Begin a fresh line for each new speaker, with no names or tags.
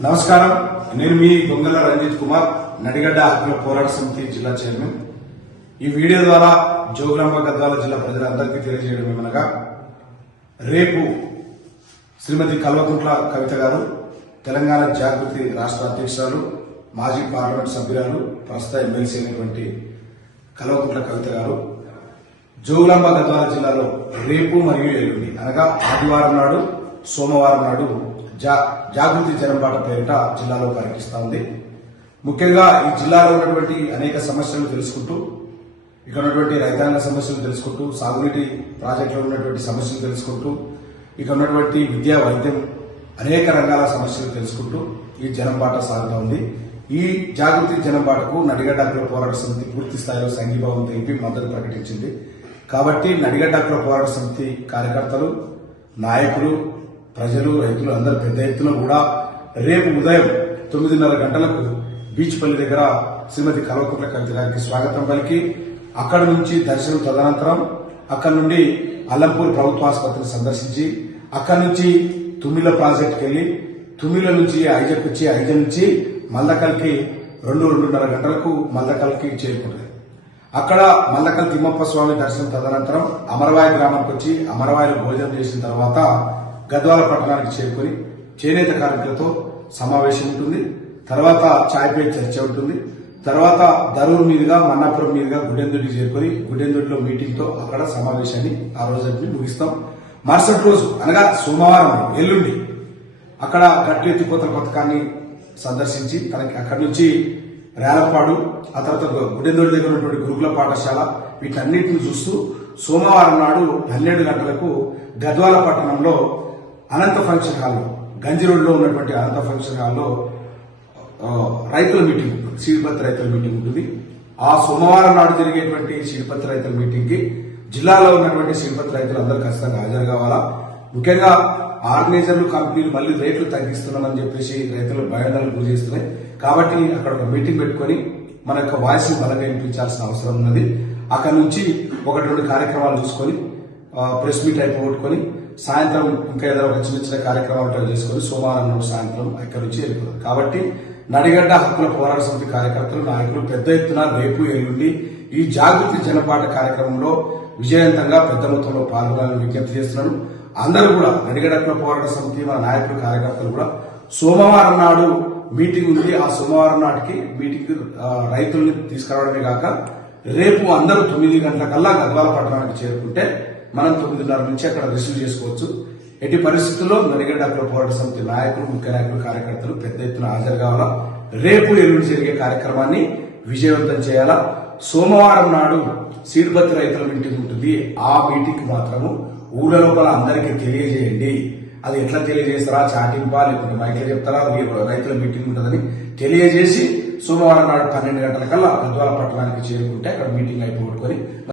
నమస్కారం. నేను మీ గొంగల రంజిత్ కుమార్ నడిగడ్డ ఆత్మీయ పోరాట సమితి జిల్లా చైర్మన్. ఈ వీడియో ద్వారా జోగులాంబ గద్వాల జిల్లా ప్రజలందరికీ తెలియజేయడం ఏమనగా రేపు శ్రీమతి కల్వకుంట్ల కవిత గారు తెలంగాణ జాగృతి రాష్ట్ర అధ్యక్షురాలు మాజీ పార్లమెంట్ సభ్యురాలు ప్రస్తుత ఎమ్మెల్సీ అయినటువంటి కల్వకుంట్ల కవిత గారు జోగులాంబ గద్వాల జిల్లాలో రేపు మరియు ఎల్లుండి అనగా ఆదివారం నాడు సోమవారం నాడు జా జాగృతి జనంపాట పేరిట జిల్లాలో పర్యటిస్తా ఉంది. ముఖ్యంగా ఈ జిల్లాలో ఉన్నటువంటి అనేక సమస్యలు తెలుసుకుంటూ ఇక్కడ ఉన్నటువంటి రైతాంగ సమస్యలు తెలుసుకుంటూ సాగునీటి ప్రాజెక్టులో ఉన్నటువంటి సమస్యలు తెలుసుకుంటూ ఇక్కడ ఉన్నటువంటి విద్యా వైద్యం అనేక రంగాల సమస్యలు తెలుసుకుంటూ ఈ జనంపాట సాగుతూ ఉంది. ఈ జాగృతి జనంపాటకు నడిగడ్డ పోరాట సమితి పూర్తి స్థాయిలో సంఘీభావం తెలిపి మద్దతు ప్రకటించింది. కాబట్టి నడిగడ్డ పోరాట సమితి కార్యకర్తలు నాయకులు ప్రజలు రైతులు అందరు పెద్ద ఎత్తున కూడా రేపు ఉదయం తొమ్మిదిన్నర గంటలకు బీచ్పల్లి దగ్గర శ్రీమతి కల్వకుంట్ల కవిత స్వాగతం పలికి అక్కడి నుంచి దర్శనం తదనంతరం అక్కడి నుండి అల్లంపూర్ ప్రభుత్వ ఆసుపత్రిని సందర్శించి అక్కడి నుంచి తుమ్మిల ప్రాజెక్టుకి వెళ్ళి తుమ్మిల నుంచి ఐజక్ వచ్చి ఐజ నుంచి మల్లకల్కి రెండు రెండున్నర గంటలకు మల్లకల్కి చేరుకుంటుంది. అక్కడ మల్లకల్ తిమ్మప్ప స్వామి దర్శనం తదనంతరం అమరవాయి గ్రామానికి వచ్చి అమరవాయిలో భోజనం చేసిన తర్వాత గద్వాల పట్టణానికి చేరుకొని చేనేత కార్మికులతో సమావేశం ఉంటుంది. తర్వాత చాయ్ చర్చ ఉంటుంది. తర్వాత దరూర్ మీదుగా మన్నాపురం మీదుగా గుడ్డెందుడికి చేరుకొని గుడ్డెందుడిలో మీటింగ్తో అక్కడ సమావేశాన్ని ఆ రోజు ముగిస్తాం. మరుసటి రోజు అనగా సోమవారం ఎల్లుండి అక్కడ గట్టి ఎత్తిపోతల పథకాన్ని సందర్శించి తనకి అక్కడి నుంచి రేలపాడు ఆ తర్వాత గుడెందోడి దగ్గర ఉన్నటువంటి గురుకుల పాఠశాల వీటన్నిటిని చూస్తూ సోమవారం నాడు పన్నెండు గంటలకు గద్వాల పట్టణంలో అనంత ఫంక్షన్ హాల్లో గంజి రోడ్లో ఉన్నటువంటి అనంత ఫంక్షన్ హాల్లో రైతుల మీటింగ్ ఉంటుంది రైతుల మీటింగ్ ఉంటుంది. ఆ సోమవారం నాడు జరిగేటువంటి సీడ్పత్తి రైతుల మీటింగ్కి జిల్లాలో ఉన్నటువంటి సీడ్పత్తి రైతులు అందరూ ఖచ్చితంగా హాజరు కావాలా? ముఖ్యంగా ఆర్గనైజర్లు కంపెనీలు మళ్ళీ రేట్లు తగ్గిస్తున్నామని చెప్పేసి రైతులు భయాందోళనకు గురి చేస్తున్నాయి. కాబట్టి అక్కడ ఒక మీటింగ్ పెట్టుకొని మన యొక్క వాయిస్ బలంగా వినిపించాల్సిన అవసరం ఉన్నది. అక్కడ నుంచి ఒకటి రెండు కార్యక్రమాలు చూసుకొని ప్రెస్ మీట్ అయిపోగొట్టుకొని సాయంత్రం ఇంకా ఏదైనా ఒక చిన్న చిన్న కార్యక్రమాలు ట్రై చేసుకొని సోమవారం నాడు సాయంత్రం ఇక్కడ నుంచి వెళ్ళిపోతారు. కాబట్టి నడిగడ్డ హక్కుల పోరాట సమితి కార్యకర్తలు నాయకులు పెద్ద ఎత్తున రేపు ఎల్లుండి ఈ జాగృతి జనపాట కార్యక్రమంలో విజయవంతంగా పెద్ద మొత్తంలో పాల్గొనాలని విజ్ఞప్తి చేస్తున్నాను. అందరూ కూడా నడిగడ్డ హక్కుల పోరాట సమితి మన నాయకులు కార్యకర్తలు కూడా సోమవారం నాడు మీటింగ్ ఉంది. ఆ సోమవారం నాటికి మీటింగ్ రైతుల్ని తీసుకురావడమే కాక రేపు అందరూ తొమ్మిది గంటలకల్లా గద్వాల పట్టణానికి చేరుకుంటే మనం తొమ్మిదిన్నర నుంచి అక్కడ రిసీవ్ చేసుకోవచ్చు. ఎట్టి పరిస్థితుల్లో నడిగడ్డ అక్కడ పోరాట సమితి నాయకులు ముఖ్య నాయకులు కార్యకర్తలు పెద్ద ఎత్తున హాజరు కావాలా? రేపు ఎల్లుండి జరిగే కార్యక్రమాన్ని విజయవంతం చేయాలా? సోమవారం నాడు సీడ్బత్తి రైతుల మీటింగ్ ఉంటుంది. ఆ మీటింగ్ మాత్రము ఊళ్ళ లోపల అందరికీ తెలియజేయండి. అది ఎట్లా తెలియజేస్తారా? చాటింపా లేకుంటే మైకే చెప్తారా? రైతుల మీటింగ్ ఉంటుందని తెలియజేసి సోమవారం నాడు పన్నెండు గంటల కల్లా గద్వాల పట్టణానికి చేరుకుంటే అక్కడ మీటింగ్ అయిపోగొట్టుకొని